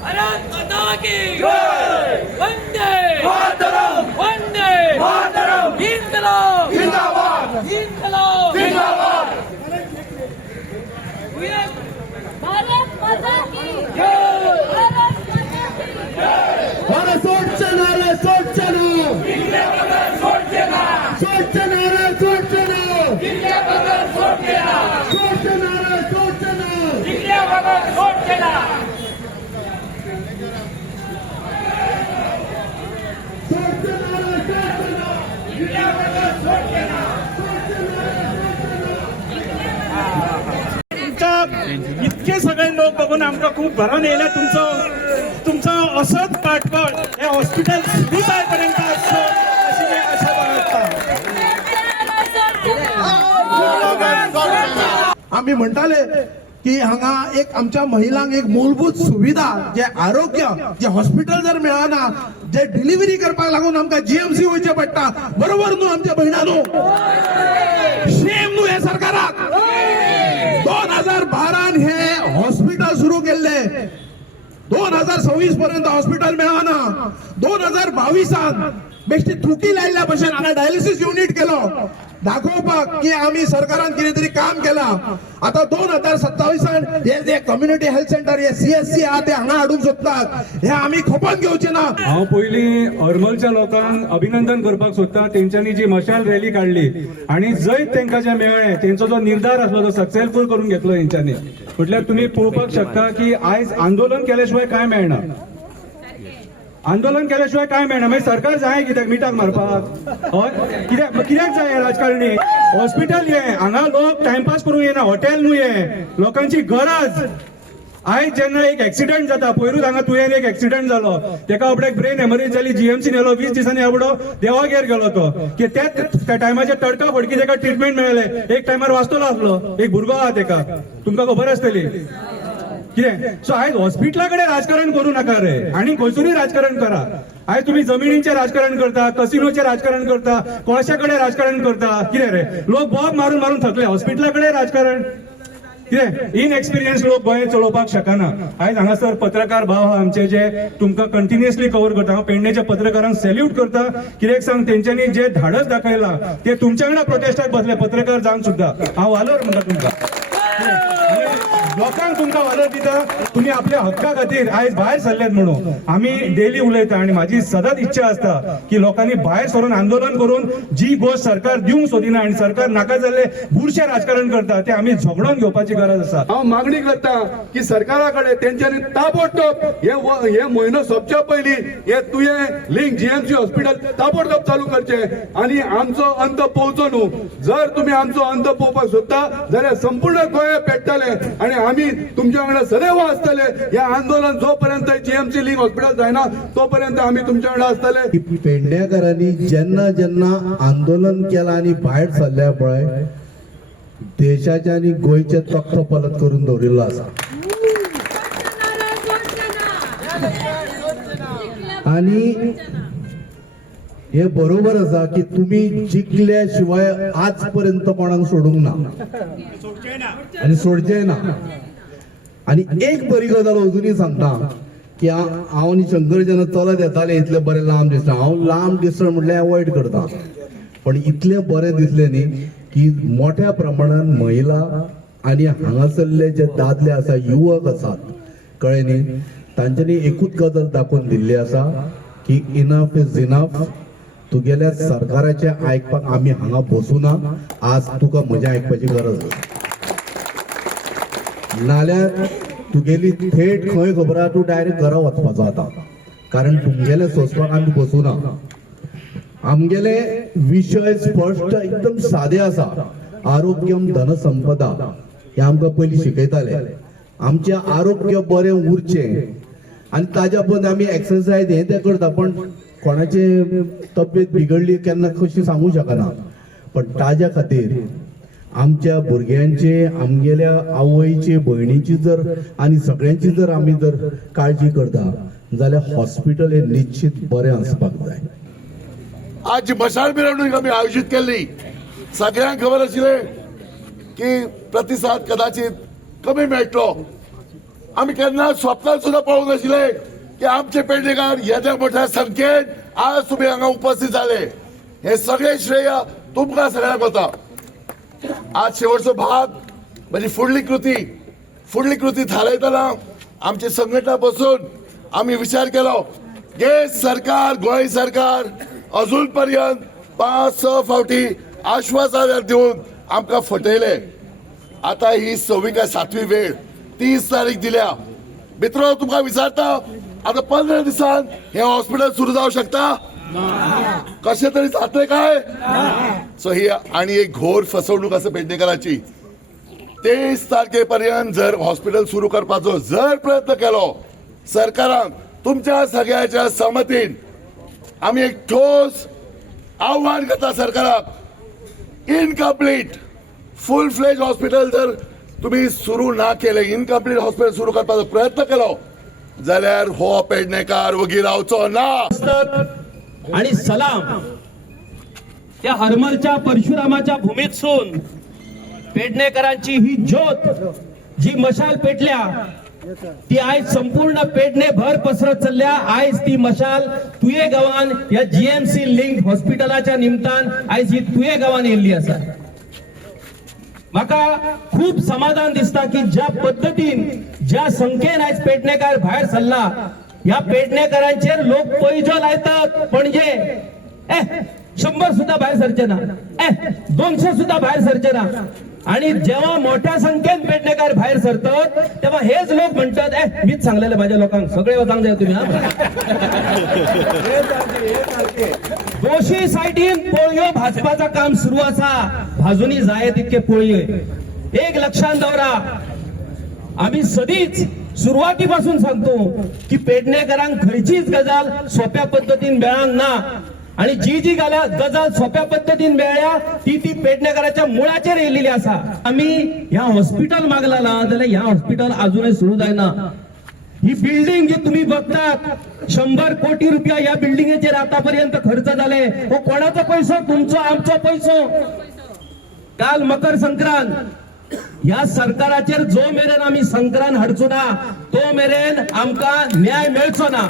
भारत माता की वंदे मातरम, वंदे मातरम, इनकलाब जिंदाबाद, इनकलाब जिंदाबाद। भारत माता की जय, भारत माता की जय। भारत सोडचना सोडचना इंडिया बदल सोडचना, सोडचना सोडचना इंडिया बदल सोडचना, सोडचना सोडचना इंडिया बदल सोडचना। इतके सगळे लोक बघून आमका खूप भरून येयले तुमचं असंच पाठबळ हे हॉस्पिटल सुरू जायपर्यंत असतो अशी मी आशा बाळगता। आम्ही म्हणताले की हांगा एक आमच्या महिलांक एक मूलभूत सुविधा जे आरोग्य जे हॉस्पिटल जर मेळना जे डिलिव्हरी करपाक लागून आमकां जीएमसी वयचे पडटा बरोबर न्हू आमच्या भयणांनो शेम न्हू हे सरकाराक 2012 हे हॉस्पिटल सुरू केल्ले 2026 पर्यंत हॉस्पिटल मेळना 2022 बेश्टी थुकी लायल्या भशेन हांगा डायलिसीस युनिट केलो दाखोवपाक की आम्ही सरकारान कितें तरी काम केला। आता 2027 हे जे कम्युनिटी हेल्थ सेंटर हे सीएससी आहा ते हांगा हाडूंक सोदतात हे आम्ही खपोवन घेवचे ना। हांव पयलीं हरमलच्या लोकांक अभिनंदन करपाक सोदतां तेंच्यांनी जी मशाल रॅली काढली आणि जैत तेंकां जे मेळ्ळें तेंचो जो निर्धार आसलो तो सक्सेसफूल करून घेतलो हेंच्यांनी। म्हटल्यार तुमी पळोवपाक शकता की आयज आंदोलन केल्या शिवाय काय मेळना, आंदोलन केल्याशिवाय काय मेळना। मागीर सरकार जाय कित्याक मिठाक मारपाक हय कित्याक जाय राजकारणी हॉस्पिटल हे हांगा लोक टाइमपास करूंक येना, हॉटेल न्हू हे लोकांची गरज। आयज जेन्ना एक एक्सिडेंट जाता पयरूच हांगा तुवें एक एक्सिडेंट जालो तेका आपल्याक ब्रेन हेमरेज जाली जीएमसी नेलो 20 दिसांनी एवढो देवागेर गेलो तो की त्या टायमाच्या तडका फडकी तेका ट्रिटमेंट मेळ्ळें। एक टायमार वाचतलो आसलो एक भुरगो आहा तेका तुमकां खबर आसतली कितें। सो आयज हॉस्पिटला कडेन राजकारण करूं नाका रे आनी खंयसरूय राजकारण करा। आयज तुम्ही जमिनीचेर राजकारण करता, कसिनोचेर राजकारण करता, कोळशा कडेन राजकारण करता कितें रे। लोक बॉब मारून मारून थकले, हॉस्पिटला कडेन राजकारण कितें। इनएक्सपिरियन्स लोक गोंय चलोवपाक शकना। आयज हांगासर पत्रकार भाव आहा आमचे जे तुमकां कंटिन्युअसली कव्हर करता। हांव पेडणेच्या पत्रकारांक सॅल्यूट करता कित्याक सांग तेंच्यांनी जे धाडस दाखयला ते तुमच्या वांगडा प्रोटेस्टाक बसले पत्रकार जावन सुद्दां। हांव वालोर म्हणटा तुमकां लोकांक तुमकां वालोर दिता तुम्ही आपल्या हक्का खातीर आयज भायर सरल्यात म्हणून आम्ही डेली उलयता आणि माझी सदांच इच्छा असता की लोकांनी भायर सरून आंदोलन करून जी गोष्ट सरकार दिवंक सोदिना आणि सरकार नाका जाल्ले बुरशे राजकारण करता ते आम्ही झगडून घेवपाची गरज आसा। हांव मागणी करता की सरकारा कडेन तेंच्यांनी ताबडतोब हे म्हयनो सोंपच्या पयलीं हे तुवें लिंक जीएमसी हॉस्पिटल ताबडतोब चालू करचे आणि आमचो अंत पोवचो न्हू। जर तुम्ही आमचो अंत पोवपाक सोदता जाल्यार संपूर्ण गोंय पेट्टले आणि आम्ही तुमच्या वांगडा सदैव आसतले। हे आंदोलन जोपर्यंत जीएमसी लिंक हॉस्पिटल जायना तोपर्यंत आम्ही तुमच्या वांगडा आसतले। पेडणेकरांनी जेन्ना जेन्ना आंदोलन केला आणि भायर सरल्या पळय देशाचे आणि गोयचे तख्त पलत करून दवरिल्लो आसा आणि हे बरोबर आसा की तुम्ही जिखल्या शिवाय आजपर्यंत कोणाक सोडूंक ना आणि सोडचे ना। आणि एक बरी गजाल अजूनही सांगता की हांव आनी शंकर जेन्ना चलत येताले इतले बरे लांब दिसता हांव लांब दिसता म्हटल्यार अवॉयड करता पण इतले बरे दिसले न्ही की मोठ्या प्रमाणात महिला आणि हांगासरले जे दादले आसा युवक आसात कळ्ळें न्ही तांच्यांनी एकूच गजाल दाखोवन दिल्ली आसा की इनफ इज इनफ। तुगेल्या सरकाराचे आयकपाक आम्ही हांगा बसूना आज तुका म्हजे आयकपाची गरज आसा नाल्यार तुगेली थेट खंय खबर आहा तूं डायरेक्ट घरा वचपाचो आता कारण तुमगेले सोंसपाक आमी बसूना। आमगेले विशय स्पष्ट एकदम सादे आसा आरोग्यम धनसंपदा हे आमकां पयलीं शिकयताले। आमचे आरोग्य बरें उरचें आनी ताज्या पद आमी एक्सरसायज हे ते करता पण कोणाची तब्येत बिगडली केन्ना कशी सांगू शकना पण ताज्या खातीर आमच्या भुरग्यांचे आमगेल्या आवयचे भयणीची जर आणि सगळ्यांची जर आमी जर काळजी करता जाल्यार हॉस्पिटल हे निश्चित बरें आसपाक जाय. आज जी मशाल मिरवणूक आम्ही आयोजित केली सगळ्यांक खबर आशिल्ले की प्रतिसाद कदाचित कमी मेळटलो. आम्ही केन्ना स्वप्नात सुद्धा पळोवंक नाशिल्ले की आमचे पेडणेकार येद्या मोठ्या संख्येन आज तुम्ही हांगा उपस्थित झाले. हे सगळे श्रेय तुमकां सगळ्यांक वता. आज शेवटचो भाग म्हणजे फुडली कृती थारायतना आमची संघटना बसून आम्ही विचार केलो हे सरकार गोंय सरकार अजून पर्यंत 5-6 फावटी आश्वासन दिवन आमकां फटयले. आता ही 6वी काय 7वी वेळ 30 तारीख दिल्या. मित्रो तुमकां विचारता आता 15 दिसान हे हॉस्पिटल सुरू जावं शकता? कशें तरी जातले काय? सो ही आणि एक घोर फसवणूक आसा पेडणेकारांची. 23 तारखेपर्यंत जर हॉस्पिटल सुरू करपाचो जर प्रयत्न केलो सरकारान तुमच्या सगळ्याच्या संमतीन आम्ही एक ठोस आव्हान करता सरकाराक इनकम्प्लीट फुल फ्लेज हॉस्पिटल जर तुम्ही सुरू ना केले इनकम्प्लीट हॉस्पिटल सुरू करपाचो प्रयत्न केलो जाल्यार हो पेडणेकार वगीर रावचो ना. आणि सलाम त्या हरमलच्या परशुरामाच्या भूमीतसून पेडणेकरांची ही ज्योत जी मशाल पेटल्या ती आज संपूर्ण पेडणे भर पसरत चल्ल्या. आज ती मशाल तुये गावान या जीएमसी लिंक हॉस्पिटलाच्या निमतान आज ही तुये गावान येयल्ली आसा. म्हाका खूप समाधान दिसता की ज्या पद्धतीन ज्या संख्येन आज पेडणेकार भायर सरला ह्या पेडणेकारांचेर लोक पैजो लायतात. पणजे 100 सुद्धा बाहेर सरचे ना 200 सुद्धा बाहेर सरचे ना. आणि जेव्हा मोठ्या संख्येन पेडणेकार बाहेर सरतात तेव्हा हेच लोक म्हणतात मीच सांगलेले माझ्या लोकांक सगळे वचांक जाय तुम्ही. दोशी सायडीन पोळयो भाजपाचा काम सुरू असा भाजूनी जाय तितके पोळयो. एक लक्षात दवरा आम्ही सदीच सुरुवातीपासून सांगतो की पेडणेकरांक खंयचीच गजाल सोप्या पद्धतीन मेळांक ना. आणि जी गजाल सोप्या पद्धतीन मेळ्या ती पेडणेकरांच्या मुळाचेर येयलेली आसा. आम्ही ह्या हॉस्पिटल मागला जाल्यार ह्या हॉस्पिटल अजूनही सुरू जायना. ही बिल्डिंग जी तुम्ही बघतात 100 कोटी रुपया या बिल्डिंगेचेर आतापर्यंत खर्च झाले. हो कोणाचो पैसो? तुमचो आमचो पैसो. काल मकर संक्रांत या सरकाराचेर जो मेरेन आम्ही संक्रांत हाडचो ना तो मेरेन आमकां न्याय मेळचो ना.